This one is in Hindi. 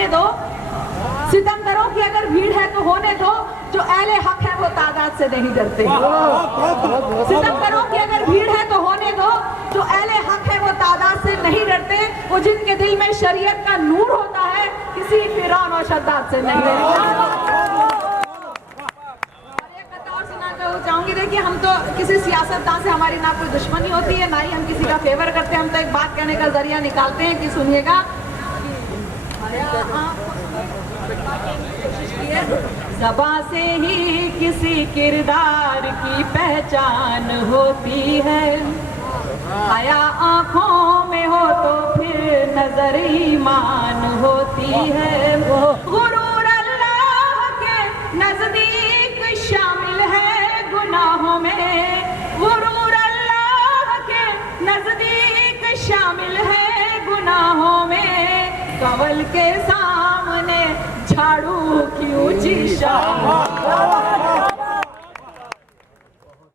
होने दो, सितमगरों की अगर भीड़ है तो होने दो, जो अहले हक है वो तादाद से नहीं डरते। सितमगरों की अगर भीड़ है तो होने दो, जो अहले हक है वो तादाद से नहीं डरते। वो जिनके दिल में शरीयत का नूर होता है, किसी फिरौन और शद्दाद से नहीं डरते। चाहूंगी, देखिए हम तो किसी सियासतदान से हमारी ना कोई दुश्मनी होती है, ना ही हम किसी का फेवर करते हैं। हम तो एक बात कहने का जरिया निकालते हैं कि सुनिएगा, ज़बां से ही किसी किरदार की पहचान होती है, आया आंखों में हो तो फिर नजर ईमान होती है। गुरूर अल्लाह के नजदीक शामिल है गुनाहों में, गुरूर अल्लाह के नजदीक शामिल है गुनाहों में, कवल के सामने झाड़ू की ऊंची शान।